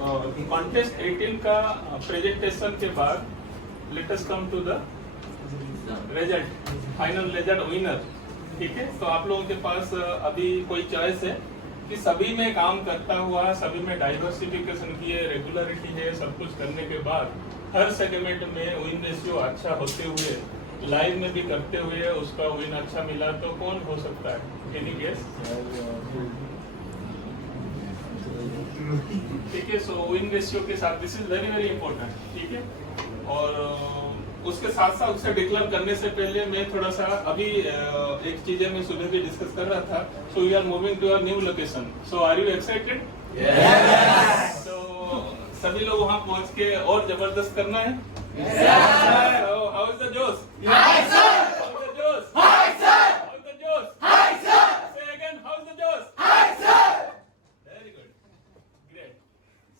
Contest 18 का presentation के बाद let us come to the result, final result winner. ठीक है, तो आप लोगों के पास अभी कोई चॉइस है कि सभी में काम करता हुआ, सभी में डाइवर्सिफिकेशन की है, रेगुलरिटी है, सब कुछ करने के बाद हर सेगमेंट में विन रेशियो अच्छा होते हुए, लाइव में भी करते हुए उसका विन अच्छा मिला, तो कौन हो सकता है? Any guess? ठीक है, सो विन रेशियो के साथ this is very very important. ठीक है, और उसके साथ साथ उसे डिक्लेयर करने से पहले मैं थोड़ा सा अभी एक चीजें मैं सुबह भी डिस्कस कर रहा था। So we are moving to our new location, so are you excited? Yes. तो सभी लोग वहां पहुंच के और जबरदस्त करना है। Yes. So how is the josh? High sir. How is the josh? High sir. How is the josh? High sir. Say again, how is the josh? High sir. Very good, great.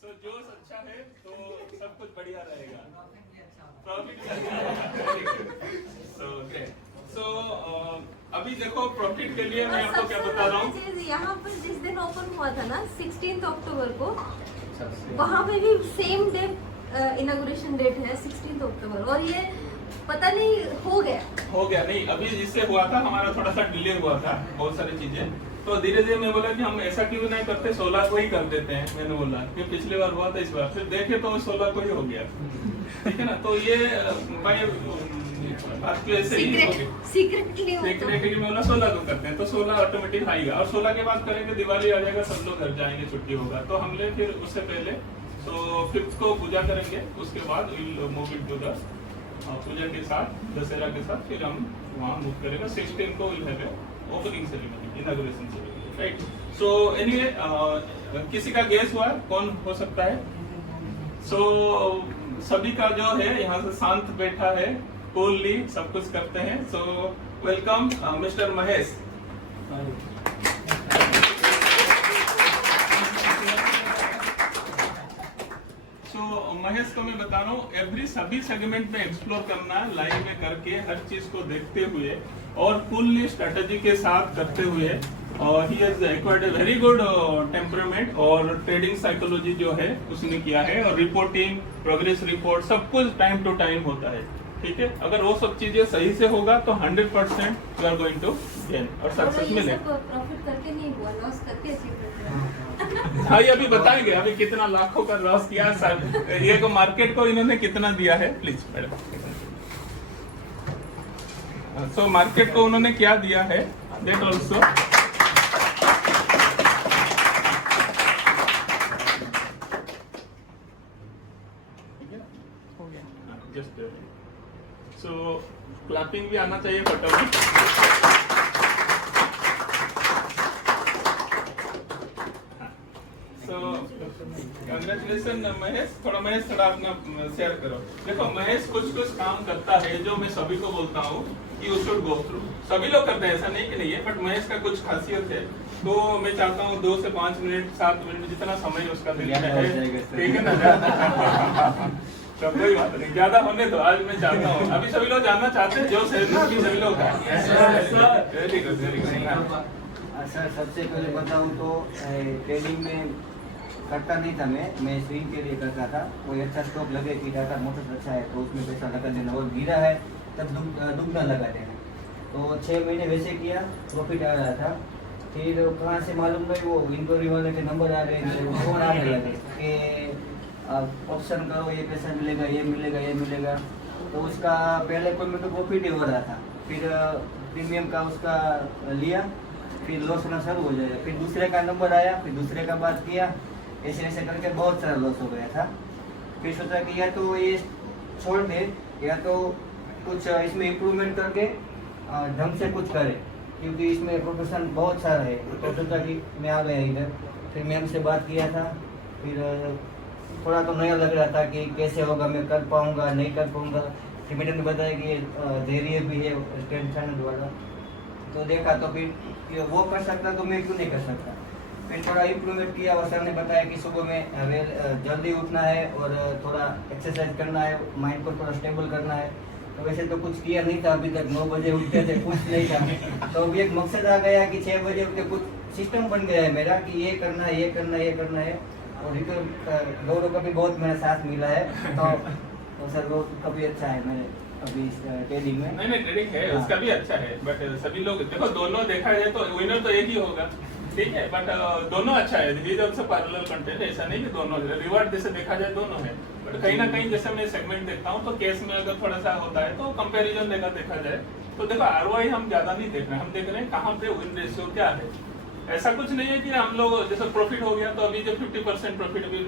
So जोश अच्छा है तो सब कुछ बढ़िया रहेगा। अभी देखो प्रॉफिट के लिए मैं आपको क्या बता रहा हूँ, यहाँ पर जिस दिन ओपन हुआ था ना 16 अक्टूबर को, वहाँ पे भी सेम डे इनॉग्रेशन डेट है 16 अक्टूबर, और ये पता नहीं हो गया नहीं। अभी जिससे हुआ था हमारा थोड़ा सा डिले हुआ था बहुत सारी चीजें, तो धीरे धीरे मैं बोला कि हम ऐसा क्यों नहीं करते, 16 को ही कर देते हैं। मैंने बोला कि पिछली बार हुआ था, इस बार फिर देखे तो 16 को ही हो गया। ठीक है ना, तो ये भाई आपके ऐसे ही सीक्रेटली में बोला 16 को करते हैं, तो 16 ऑटोमेटिक आएगा, और 16 के बाद करेंगे दिवाली आ जाएगा, सब लोग घर जाएंगे, छुट्टी होगा, तो हमने फिर उससे पहले तो 5th को पूजा करेंगे, उसके बाद विल मूव इनटू द पूजा के साथ, दशहरा के साथ फिर हम वहाँ मूव करेंगे। 16 को will have opening ceremony, inauguration ceremony, right. So anyway, किसी का गेस हुआ कौन हो सकता है? सो सभी का जो है यहाँ से शांत बैठा है, कूलली सब कुछ करते हैं। So welcome mister Mahesh. Mahesh को मैं बता रहा हूँ, एवरी सभी सेगमेंट में एक्सप्लोर करना, लाइव में करके हर चीज को देखते हुए और कूलली स्ट्रेटजी के साथ करते हुए, और he has acquired a very good temperament, और ट्रेडिंग साइकोलॉजी जो है उसने किया है, और रिपोर्टिंग, प्रोग्रेस रिपोर्ट सब कुछ टाइम टू टाइम होता है। ठीक है, अगर वो सब चीजें सही से होगा तो 100% you are going to gain और सक्सेस मिलेगा। प्रॉफिट करके नहीं हुआ, लॉस करके हाँ, ये अभी बताएंगे अभी कितना लाखों का लॉस किया सर, ये को मार्केट को इन्होंने कितना दिया है, प्लीज मैडम। सो मार्केट को उन्होंने क्या दिया है, that also. Just so clapping भी आना चाहिए फटाफट। कंग्रेचुलेशन महेश। महेश थोड़ा अपना शेयर करो। देखो महेश कुछ काम करता है जो मैं सभी को बोलता हूँ कि यू शुड गो थ्रू। सभी लोग करते हैं, ऐसा नहीं कि नहीं है, बट महेश का कुछ खासियत है, तो मैं चाहता हूँ 2 से 5 मिनट 7 मिनट जितना समय उसका देना है, ठीक है ना? तो कोई बात नहीं, ज्यादा होने दो। आज मैं चाहता हूँ, अभी सभी लोग जानना चाहते हैं जो सभी लोग का। Very good, very good. Sir सबसे पहले बताऊँ तो ट्रेडिंग में करता नहीं था, मैं स्विंग के लिए करता था। कोई अच्छा स्टॉक लगे कि ज़्यादा मोटर अच्छा है तो उसमें पैसा लगा देना, और गिरा है तब दुगना लगा देना। तो 6 महीने वैसे किया, प्रॉफिट आ रहा था। फिर कहाँ से मालूम नहीं, वो इंक्वायरी वाले के नंबर आ गए, फोन आने लगे कि ऑप्शन करो, ये पैसा मिलेगा, ये मिलेगा, ये मिलेगा। तो उसका पहले कोई में तो प्रॉफिट ही हो रहा था, फिर प्रीमियम का उसका लिया, फिर लॉस होना शुरू हो जाएगा। फिर दूसरे का नंबर आया, फिर दूसरे का बात किया, ऐसे ऐसे करके बहुत सारा लॉस हो गया था। फिर सोचा कि या तो ये छोड़ दे, या तो कुछ इसमें इम्प्रूवमेंट करके ढंग से कुछ करे, क्योंकि इसमें प्रोफेशन बहुत सारा है। तो सोचा कि मैं आ गया इधर। फिर मैम से बात किया था, फिर थोड़ा तो नया लग रहा था कि कैसे होगा, मैं कर पाऊँगा नहीं कर पाऊँगा। फिर मैडम ने बताया कि धैर्य भी है स्टेट चैनल वाला, तो देखा तो फिर वो कर सकता तो मैं क्यों नहीं कर सकता। फिर थोड़ा इम्प्रूवमेंट किया, और सर ने बताया कि सुबह में जल्दी उठना है और थोड़ा एक्सरसाइज करना है, माइंड को थोड़ा स्टेबल करना है। तो वैसे तो कुछ किया नहीं था अभी तक, 9 बजे उठते थे, कुछ नहीं था। तो अभी एक मकसद आ गया कि 6 बजे उठ के कुछ सिस्टम बन गया है मेरा कि ये करना है, ये करना है, ये करना है। और रितु गौरव का भी बहुत मेरा साथ मिला है, तो सर वो काफी अच्छा है मेरे अभी ट्रेडिंग में। नहीं ट्रेडिंग है, हाँ। उसका भी अच्छा है, बट सभी लोग देखो दोनों देखा जाए तो विनर तो एक ही होगा, ठीक है, बट दोनों अच्छा है, दीज ऑल्सो पैरेलल कंटेंट, ऐसा नहीं कि दोनों रिवार्ड जैसे देखा जाए दोनों है, बट कहीं ना कहीं जैसे मैं सेगमेंट देखता हूँ तो केस में अगर थोड़ा सा होता है तो कंपैरिजन देखा जाए तो देखो आरओआई हम ज्यादा नहीं देख रहे हैं, हम देख रहे हैं कहाँ पे विन रेशियो क्या है। ऐसा कुछ नहीं है कि हम लोग जैसे प्रॉफिट हो गया तो अभी जो 50% प्रॉफिट भी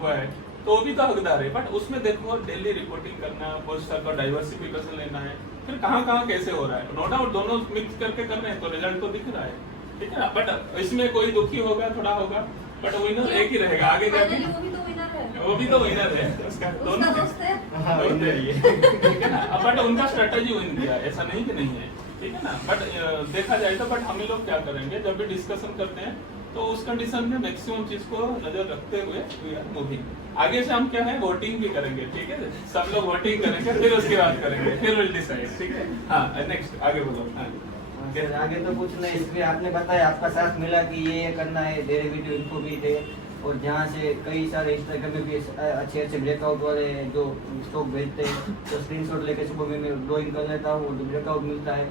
हुआ है तो वो भी तो हकदार है, बट उसमें देखो डेली रिपोर्टिंग करना, पोस्टर का डाइवर्सिफिकेशन लेना है, फिर कहाँ कैसे हो रहा है, नो डाउट दोनों मिक्स करके कर रहे हैं तो रिजल्ट तो दिख रहा है, ठीक है ना, बट इसमें कोई दुखी होगा थोड़ा होगा, बट विनर एक ही रहेगा आगे जाके, वो भी तो विनर है उसका, दोनों ठीक है ना, बट उनका स्ट्रेटेजी विन किया, ऐसा नहीं कि नहीं है, ठीक है ना, बट देखा जाए तो बट हम लोग क्या करेंगे जब भी डिस्कशन करते हैं तो उस कंडीशन में मैक्सिमम चीज को नजर रखते हुए वी आर मूविंग। आगे से हम क्या है वोटिंग भी करेंगे, ठीक है, सब लोग वोटिंग करेंगे फिर उसके बाद करेंगे, फिर विल डिसाइड, ठीक है। हाँ नेक्स्ट आगे बोलो। हाँ सर आगे तो कुछ नहीं, इसमें आपने बताया आपका साथ मिला कि ये करना है, डेरिवेटिव इनको भी थे, और जहाँ से कई सारे इंस्टाग्राम में भी अच्छे ब्रेकआउट वाले जो स्टॉक भेजते हैं तो स्क्रीनशॉट लेके सुबह में मैं ड्राइंग कर लेता हूँ, जो ब्रेकआउट मिलता है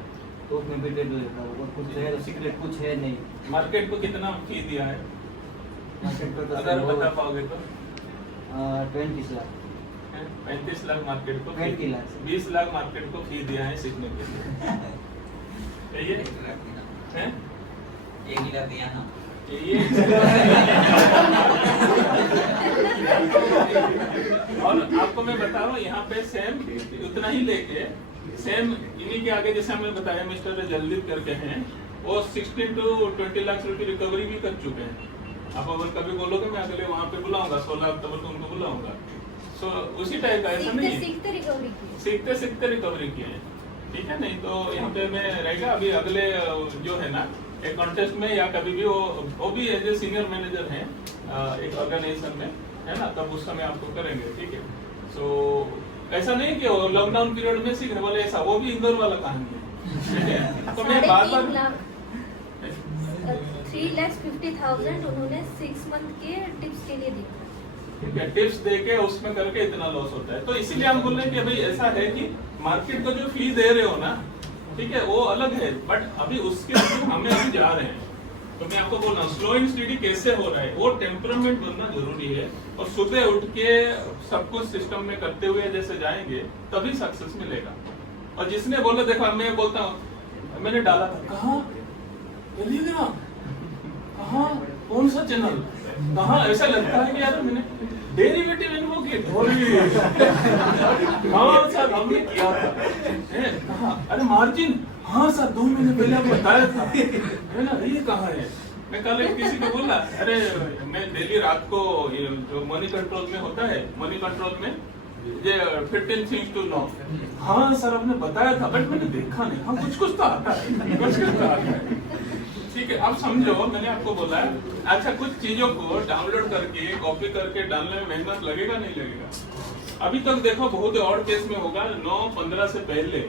तो उसमें भी ट्रेड लेता हूँ, और कुछ है तो सीक्रेट कुछ है नहीं। मार्केट को कितना फी दिया है मार्केट को अगर बता पाओगे तो? 20 लाख 35 लाख मार्केट को, 20 लाख 20 लाख मार्केट को फी दिया है सीखने के लिए, चाहिए हैं? 1 लाख दिया ना और आपको मैं बता रहा हूँ यहाँ पे सेम उतना ही लेके सेम इन्हीं के आगे जैसे हमें बताया मिस्टर जल्दी करके हैं वो 16 to 20 लाख रुपए रिकवरी भी कर चुके हैं। आप अगर कभी बोलोगे मैं अगले वहाँ पे बुलाऊंगा 16 अक्टूबर को उनको बुलाऊंगा, सो उसी टाइप का ऐसा नहीं है, सीखते रिकवरी किए हैं, ठीक है। नहीं तो यहाँ पे मैं रहेगा अभी अगले जो है ना एक कॉन्टेस्ट में या कभी भी वो भी एज ए सीनियर मैनेजर हैं एक ऑर्गेनाइजेशन में है ना, तब उस समय आपको करेंगे, ठीक है। सो ऐसा नहीं कि लॉकडाउन पीरियड में सीखने वाले ऐसा, वो भी इंदौर वाला कहानी है, ठीक है। तो मैं बार 3,50,000 उन्होंने 6 मंथ के टिप्स के लिए दिया, ठीक है, टिप्स देके उसमें करके इतना लॉस होता है। तो इसीलिए हम बोल रहे हैं कि भाई ऐसा है कि मार्केट को जो फी दे रहे हो ना, ठीक है, वो अलग है, बट अभी उसके लिए हमें हम जा रहे हैं। तो मैं आपको बोल रहा हूँ स्लो एंड स्टडी कैसे हो रहा है, वो टेम्परामेंट बनना जरूरी है, और सुबह उठ के सब कुछ सिस्टम में करते हुए जैसे जाएंगे तभी सक्सेस मिलेगा। और जिसने बोला देखो मैं बोलता हूँ मैंने डाला था कहाँ टेलीग्राम, कहाँ कौन सा चैनल, कहाँ ऐसा लगता है कि यार मैंने डेरिवेटिव इन्वो के हाँ सर हमने किया था, कहाँ अरे मार्जिन, हाँ सर 2 महीने पहले आपको बताया था, है ना, ये कहाँ है। मैं कल एक किसी को बोला अरे मैं डेली रात को जो मनी कंट्रोल में होता है, मनी कंट्रोल में ये 15 थिंग्स टू नो, हाँ सर आपने बताया था बट मैंने देखा नहीं, हाँ कुछ तो आता है, कुछ तो आता है, ठीक है। आप समझो मैंने आपको बोला है अच्छा कुछ चीजों को डाउनलोड करके कॉपी करके डालने में मेहनत लगेगा नहीं लगेगा। अभी तक देखो बहुत और केस में होगा 9-15 से पहले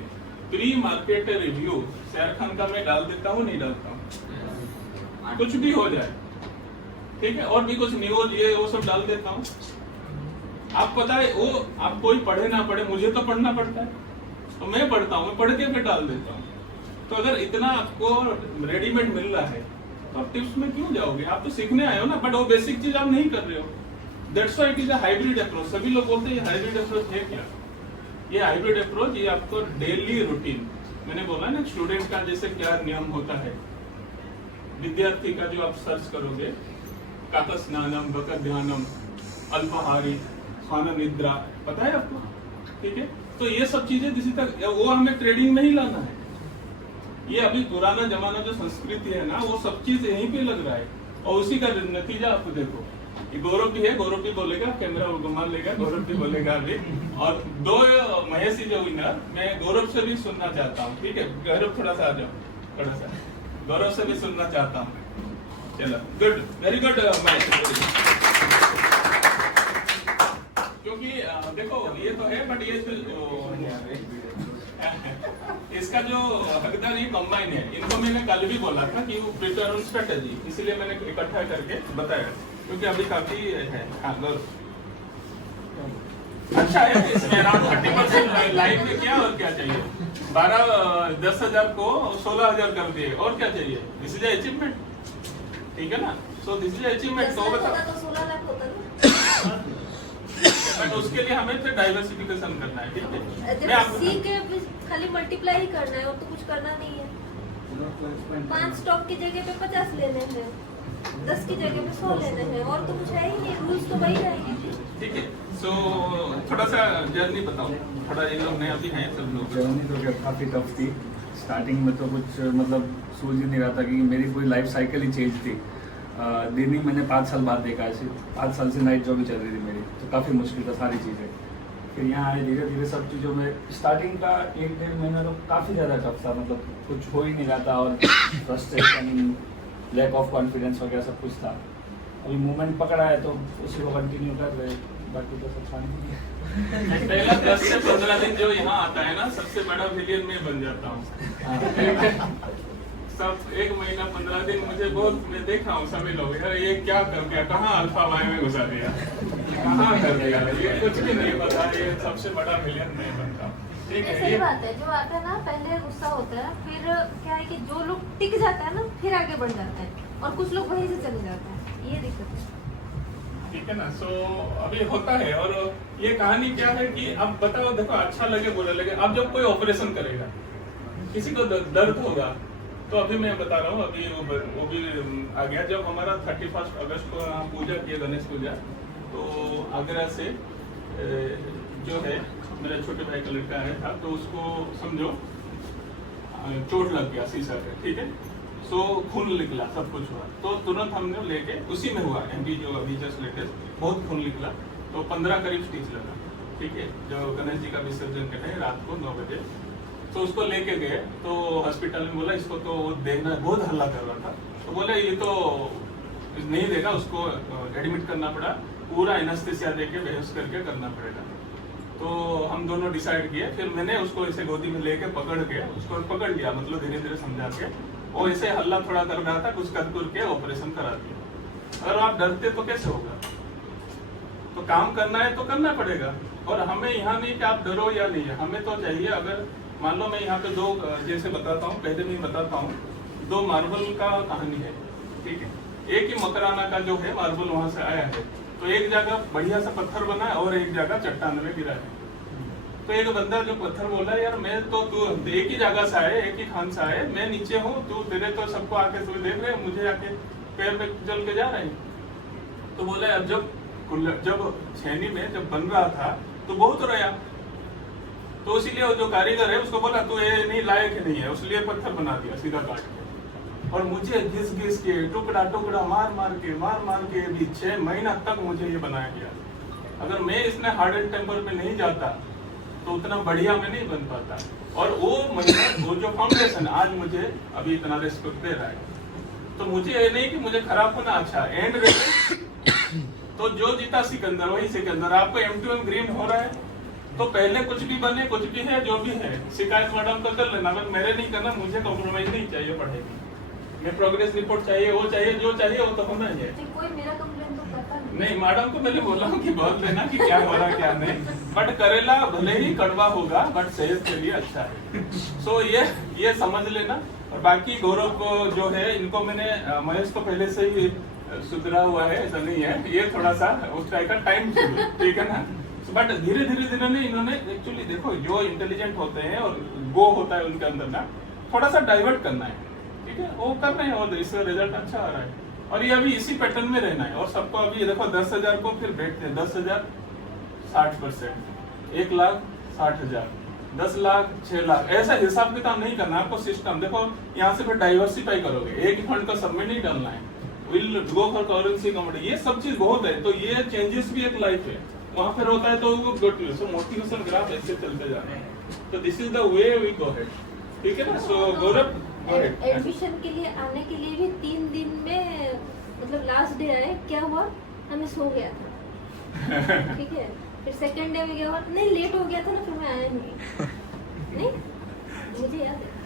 pre market review share Khan का मैं डाल देता हूँ, नहीं डालता हूँ, कुछ भी हो जाए, ठीक है, और भी कुछ न्यूज ये वो सब डाल देता हूँ। आप पता है वो आप कोई पढ़े ना पढ़े मुझे तो पढ़ना पड़ता है, तो मैं पढ़ता हूँ, मैं पढ़ के फिर डाल देता हूँ। तो अगर इतना आपको रेडीमेड मिल रहा है तो आप टिप्स में क्यों जाओगे, आप तो सीखने आए हो ना, बट वो बेसिक चीज आप नहीं कर रहे हो। That's why it is a hybrid approach. सभी लोग बोलते हैं हाइब्रिड अप्रोच है क्या, ये हाइब्रिड अप्रोच ये आपको डेली रूटीन, मैंने बोला ना स्टूडेंट का जैसे क्या नियम होता है, विद्यार्थी का जो आप सर्च करोगे काका स्नानम बकर ध्यानम अल्पाहारी खाना निद्रा, पता है आपको, ठीक है। तो ये सब चीजें किसी तक वो हमें ट्रेडिंग में ही लाना है। ये अभी पुराना जमाना जो संस्कृति है ना वो सब चीज यहीं पे लग रहा है, और उसी का नतीजा आपको देखो। ये गौरव भी है, गौरव भी बोलेगा, कैमरा घुमा लेगा, गौरव भी बोलेगा अभी। और 2 महेश जो विनर मैं गौरव से भी सुनना चाहता हूँ, ठीक है, गौरव थोड़ा सा आ जाओ, थोड़ा सा गौरव से भी सुनना चाहता हूँ। चलो गुड, वेरी गुड महेश, क्योंकि देखो ये तो है बट ये इसका जो हकदार ये कंबाइन है। इनको मैंने कल भी बोला था कि वो प्रिपेयर ऑन स्ट्रेटेजी, इसीलिए मैंने इकट्ठा करके बताया। क्योंकि अभी काफी है। हाँ, अच्छा है इसमें अराउंड 30% लाइफ में क्या और क्या चाहिए। 10,000 को 16,000 कर दिए और क्या चाहिए। दिस इज अचीवमेंट, ठीक है ना। So this is achievement. तो बता तो 16 लाख होता ना। बट उसके लिए हमें फिर डाइवर्सिफिकेशन करना है, ठीक है। मैं जब सी के खाली मल्टीप्लाई ही करना है और तो कुछ करना नहीं है। 5 स्टॉक की जगह पे 50 लेने हैं, 10 की जगह पे 100 लेने हैं, और तो कुछ है ही नहीं। रूल्स तो वही रहेंगे, ठीक है। सो थोड़ा सा जर्नी बताओ, थोड़ा इन लोग नए अभी हैं सब लोग। जर्नी तो क्या काफ़ी टफ थी। स्टार्टिंग में तो कुछ मतलब सूझ ही नहीं रहा था कि मेरी पूरी लाइफ साइकिल ही चेंज थी। दिन ही मैंने 5 साल बाद देखा ऐसे। 5 साल से नाइट जॉब ही चल रही थी मेरी, तो काफ़ी मुश्किल था सारी चीज़ें। फिर यहाँ आए धीरे धीरे सब चीज़ों में। स्टार्टिंग का 1-1.5 महीना तो काफ़ी ज़्यादा टफ था, मतलब कुछ हो ही नहीं रहा था और फ्रस्ट्रेशन, लैक ऑफ कॉन्फिडेंस वगैरह सब कुछ था। अभी मूवमेंट पकड़ा है तो उसी को कंटिन्यू कर रहे हैं, बाकी तो सब शांति है। पहला 10 से 15 दिन जो यहाँ आता है ना, सबसे बड़ा विलियन में बन जाता हूँ। सब 1 महीना 15 दिन मुझे बहुत, मैं देख रहा हूँ सभी लोग, यार ये क्या कर दिया, कहाँ अल्फा वाई में घुसा दिया, कहाँ कर दिया, ये कुछ भी नहीं पता, ये सबसे बड़ा विलियन में बनता। ठीक है, सही ये बात है। जो आता है ना पहले गुस्सा होता है, फिर क्या है कि जो लोग टिक जाता है ना फिर आगे बढ़ जाता है, और कुछ लोग वहीं से चले जाते हैं, ये दिक्कत है। ठीक है ना। सो अभी होता है। और ये कहानी क्या है कि अब बताओ, देखो अच्छा लगे बुरा लगे, अब जब कोई ऑपरेशन करेगा, किसी को दर्द होगा, तो अभी मैं बता रहा हूँ, अभी वो भी आ गया। जब हमारा 31 अगस्त को हम पूजा किए, गणेश पूजा, तो आगरा से जो है मेरा छोटे भाई का लड़का आया था, तो उसको समझो चोट लग गया शीशा पे, ठीक है। सो खून निकला, सब कुछ हुआ, तो तुरंत हमने लेके, उसी में हुआ एमपी जो अभी जस्ट लेटेस्ट, बहुत खून निकला, तो 15 करीब स्टिच लगा, ठीक है। जो गणेश जी का विसर्जन करते हैं रात को 9 बजे, तो उसको लेके गए, तो हॉस्पिटल में बोला इसको तो देखना है, बहुत हल्ला कर रहा था, तो बोले ये तो नहीं देगा, उसको एडमिट करना पड़ा, पूरा एनेस्थेसिया देके बेहोश करके करना पड़ेगा। तो हम दोनों डिसाइड किए, फिर मैंने उसको ऐसे गोदी में लेके पकड़ के उसको पकड़ लिया, मतलब धीरे धीरे समझा के, और ऐसे हल्ला थोड़ा कर रहा था, कुछ कर के ऑपरेशन करा दिया। अगर आप डरते तो कैसे होगा, तो काम करना है तो करना पड़ेगा। और हमें यहाँ नहीं कि आप डरो या नहीं है, हमें तो चाहिए, अगर मान लो मैं यहाँ पे 2 जैसे बताता हूँ, पहले भी बताता हूँ, 2 मार्बल का कहानी है, ठीक है। एक ही मकराना का जो है मार्बल वहां से आया है, तो एक जगह बढ़िया सा पत्थर बना है और एक जगह चट्टान में गिरा है। तो एक बंदा जो पत्थर बोला, यार मैं तो तू एक ही जगह से आए, एक ही खान से आए, मैं नीचे हूँ, तू तेरे तो सबको आके तू देख रहे, मुझे आके पैर पे चल के जा रहे हैं। तो बोला अब जब छेनी में जब बन रहा था तो बहुत रोया, तो इसीलिए वो जो कारीगर है उसको बोला तू ये नहीं लायक ही नहीं है, उसलिए पत्थर बना दिया सीधा काट के, और मुझे घिस घिस के टुकड़ा टुकड़ा मार मार के भी 6 महीना तक मुझे ये बनाया गया। अगर मैं इसने हार्ड एंड टेम्पर में नहीं जाता तो उतना बढ़िया मैं नहीं बन पाता। और वो जो फाउंडेशन आज मुझे अभी इतना रिस्पेक्ट दे रहा है, तो मुझे ये नहीं कि मुझे खराब होना अच्छा, एंड तो जो जीता सिकंदर वही सिकंदर। आपको M2M ग्रीन हो रहा है तो पहले कुछ भी बने, कुछ भी है, जो भी है, शिकायत मैडम तो कर लेना, अगर मेरे नहीं करना, मुझे कॉम्प्रोमाइज नहीं चाहिए पढ़ाई में, मैं प्रोग्रेस रिपोर्ट चाहिए, वो चाहिए, जो चाहिए वो तो होना ही है। कोई मेरा कंप्लेन तो करता नहीं, मैडम को मैंने बोला हूँ कि बहुत लेना कि क्या हो रहा क्या नहीं, बट करेला भले ही कड़वा होगा बट सेहत के लिए अच्छा है। सो ये समझ लेना। और बाकी गौरव को जो है, इनको मैंने महेश को पहले से ही सुधरा हुआ है, ऐसा नहीं है, ये थोड़ा सा उस टाइप का टाइम, ठीक है ना। बट धीरे धीरे इन्होंने एक्चुअली देखो, जो इंटेलिजेंट होते हैं और गो होता है उनके अंदर ना, थोड़ा सा डाइवर्ट करना है, ठीक है, वो कर रहे हैं और इसका रिजल्ट अच्छा आ रहा है। और ये अभी इसी पैटर्न में रहना है। और सबको अभी देखो 10,000 को फिर बैठते हैं, 10,000 60%, 1 लाख 60,000, 10 लाख 6 लाख, ऐसा हिसाब किताब नहीं करना आपको। सिस्टम देखो, यहाँ से फिर डाइवर्सिफाई करोगे, एक ही फंड का सब में नहीं डालना है, will go for currency commodity, ये सब चीज बहुत है। तो ये चेंजेस भी एक लाइफ है, वहां पर होता है तो मोटिवेशन ग्राफ ऐसे चलते जा रहे हैं। तो this is the way we go head, ठीक है ना। सो गौरव, एडमिशन के लिए आने के लिए भी 3 दिन में, मतलब लास्ट डे आए, क्या हुआ, हमें सो गया था, ठीक है। फिर सेकंड डे में क्या हुआ, नहीं लेट हो गया था ना, फिर मैं आया नहीं, मुझे याद है।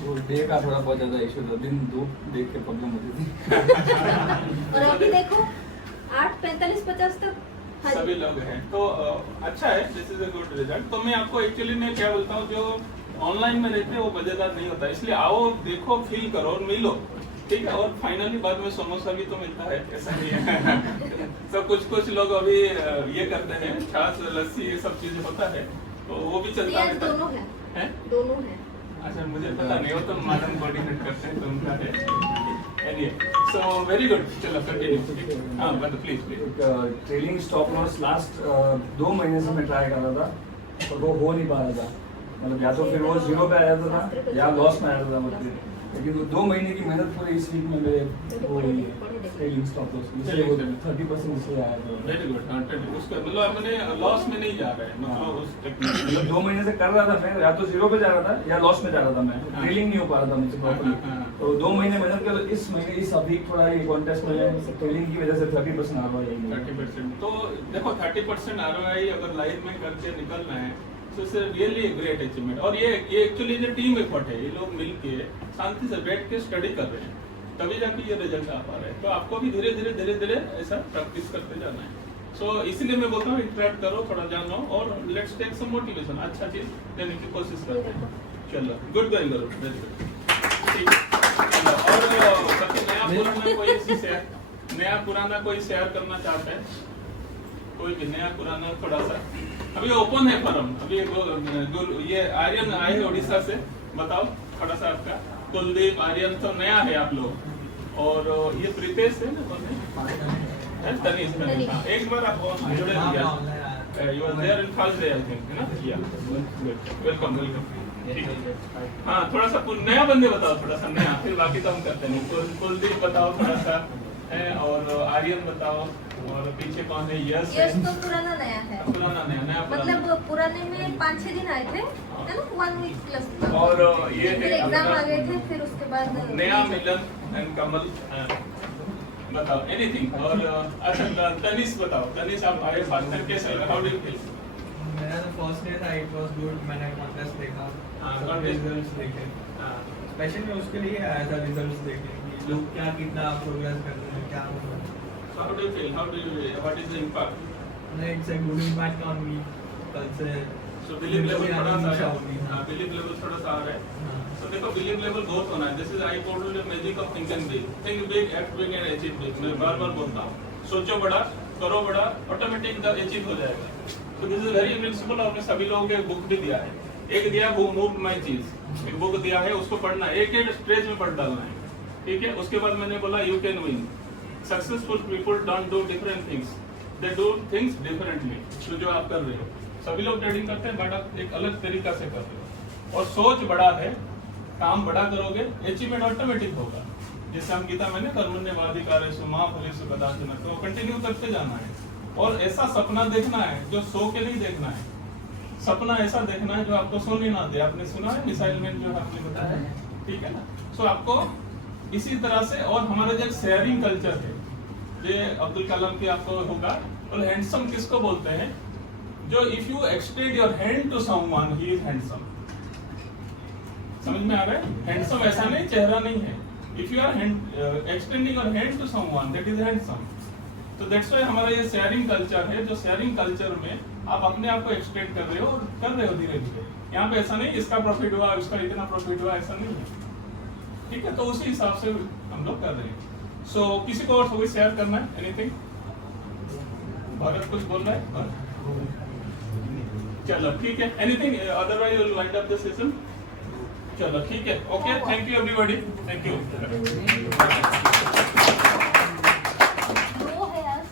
वो डे का थोड़ा बहुत ज्यादा इशू था, दिन 2 देख के प्रॉब्लम होती थी। और अभी देखो 45-50 तक हाँ सभी जी। लोग हैं तो अच्छा है, this is a good result. तो मैं आपको एक्चुअली मैं क्या बोलता हूँ, जो ऑनलाइन में रहते हैं वो मजेदार नहीं होता, इसलिए आओ, देखो, फील करो और मिलो, ठीक है। और फाइनली बाद में समोसा भी तो मिलता है, ऐसा नहीं है। सब कुछ लोग अभी ये करते हैं, छाछ लस्सी ये सब चीजें होता है, तो वो भी चलता रियाज रहता दोनों है। है, हैं? दोनों है। अच्छा, मुझे पता नहीं, वो तो मैडम कोऑर्डिनेट करते हैं, तो उनका है। एनीवे, सो वेरी गुड, चलो कंटिन्यू। हाँ मतलब please. Trailing stop loss last 2 महीने से मैं ट्राई कर रहा था, और वो हो नहीं पा रहा था। मतलब या तो फिर वो 0 पे आ जाता था या लॉस में आ जाता था मतलब। लेकिन वो 2 महीने की मेहनत पूरे इस वीक में मेरे हो रही है ट्रेलिंग स्टॉप लॉस, इसलिए वो 30% इसलिए आया था। Very good. हाँ, उसका मतलब अपने लॉस में नहीं जा रहा है, मतलब उस टेक्निक मतलब 2 महीने से कर रहा था मैं, या तो 0 पे जा रहा था या लॉस में जा रहा था मैं, हाँ। ट्रेलिंग नहीं हो पा रहा था मुझसे प्रॉपर्ली। हाँ। तो 2 महीने मेहनत कर, इस महीने इस अभी थोड़ा ये कॉन्टेस्ट में ट्रेलिंग की वजह से 30% आ रहा है। 30%। तो देखो 30% ROI अगर लाइफ में करके निकल रहे हैं तो इट्स रियली ग्रेट अचीवमेंट। और ये एक्चुअली जो टीम एफर्ट है, ये लोग मिलके शांति से बैठ के स्टडी कर रहे हैं, तभी जाके ये रिजल्ट आ पा रहे हैं। तो आपको भी धीरे धीरे ऐसा प्रैक्टिस करते जाना है। सो इसलिए मैं बोलता हूँ इंटरेक्ट करो, थोड़ा जानो, और लेट्स टेक सम मोटिवेशन, अच्छा चीज देने की कोशिश करते हैं। चलो, गुड गोइंग करो, वेरी गुड, ठीक है। चलो, और बाकी नया पुराना कोई शेयर करना चाहता है? कोई भी नया पुराना थोड़ा सा, अभी ओपन है फॉर्म, अभी ये आर्यन आए हैं उड़ीसा से, बताओ थोड़ा सा आपका। कुलदीप, आर्यन तो नया है आप लोग, और ये प्रीतेश है ना, कौन है? तनीष। हाँ, एक बार आप जुड़े दिया, you are there in first day I think, है ना? या वेलकम वेलकम, ठीक है। हाँ, थोड़ा सा नया बंदे बताओ, थोड़ा सा नया, फिर बाकी तो हम करते हैं। कुलदीप बताओ थोड़ा सा है, और आर्यन बताओ, और पीछे कौन है? यश तो पुराना नया है, पुराना नया मतलब पुराने में 5-6 दिन आए थे, है ना, 1 वीक प्लस। और ये फिर है एग्जाम आ अपना गए थे, फिर उसके बाद नया मिलन एंड कमल, बताओ एनीथिंग। और अच्छा तनिष बताओ, तनिष आप आए फास्ट टाइम, कैसा लगा, हाउ डू यू फील? मेरा तो फर्स्ट डे था, इट वाज गुड। मैंने कॉन्टेस्ट देखा, हाँ, सबके contest। रिजल्ट्स देखे, हाँ, स्पेशली मैं उसके लिए आया था, रिजल्ट्स देखे कि लोग क्या कितना प्रोग्रेस कर रहे हैं, क्या how do you feel, how do you, what is the impact? It's a good impact on me. कल से सो बिलीव लेवल थोड़ा सा, होगी। हाँ, बिलीव लेवल थोड़ा सा आ रहा है। तो देखो, बिलीव लेवल बहुत होना है। This is I told you the magic of thinking big, think big, act big and achieve big. मैं बार बार बोलता हूँ, सोचो बड़ा, करो बड़ा, ऑटोमेटिक अचीव हो जाएगा। तो दिस इज वेरी प्रिंसिपल। आपने सभी लोगों को एक बुक भी दिया है, एक दिया है मूव माई चीज, एक बुक दिया है, उसको पढ़ना है, एक स्टेज में पढ़ डालना है, ठीक है। उसके बाद मैंने बोला you can win. Successful people don't do different things, they do things differently. तो जो आप कर रहे हो, सभी लोग ट्रेडिंग करते हैं, बट आप एक अलग तरीका से कर रहे हो, और सोच बड़ा है, काम बड़ा करोगे, अचीवमेंट ऑटोमेटिक होगा। जैसे हम गीता में ना, कर्मण्यवाधिकारेषु मा फलेषु कदाचन, तो कंटिन्यू करते जाना है। और ऐसा सपना देखना है जो सो के नहीं देखना है, सपना ऐसा देखना है जो आपको सोने ना दे। आपने सुना है मिसाइल मैन जो आपने बताया, ठीक है ना? सो आपको इसी तरह से, और हमारा जो शेयरिंग कल्चर है, ये अब्दुल कलाम की आपको होगा। और हैंडसम किसको बोलते हैं? जो if you extend your hand to someone, he is handsome. समझ में आ रहा है? हैंडसम ऐसा नहीं, चेहरा नहीं है। If you are extending your hand to someone, that is handsome. तो दैट्स व्हाई हमारा ये शेयरिंग कल्चर है, जो शेयरिंग कल्चर में आप अपने आप को एक्सटेंड कर रहे हो, और कर रहे हो धीरे धीरे। यहाँ पे ऐसा नहीं इसका प्रॉफिट हुआ, उसका इतना प्रॉफिट हुआ, ऐसा नहीं है, ठीक है। तो उसी हिसाब से हम लोग कर रहे हैं। सो किसी को और कोई शेयर करना है एनीथिंग? भारत कुछ बोल रहा है? चलो ठीक है, anything otherwise will wind up the session. चलो ठीक है, okay, thank you everybody, thank you.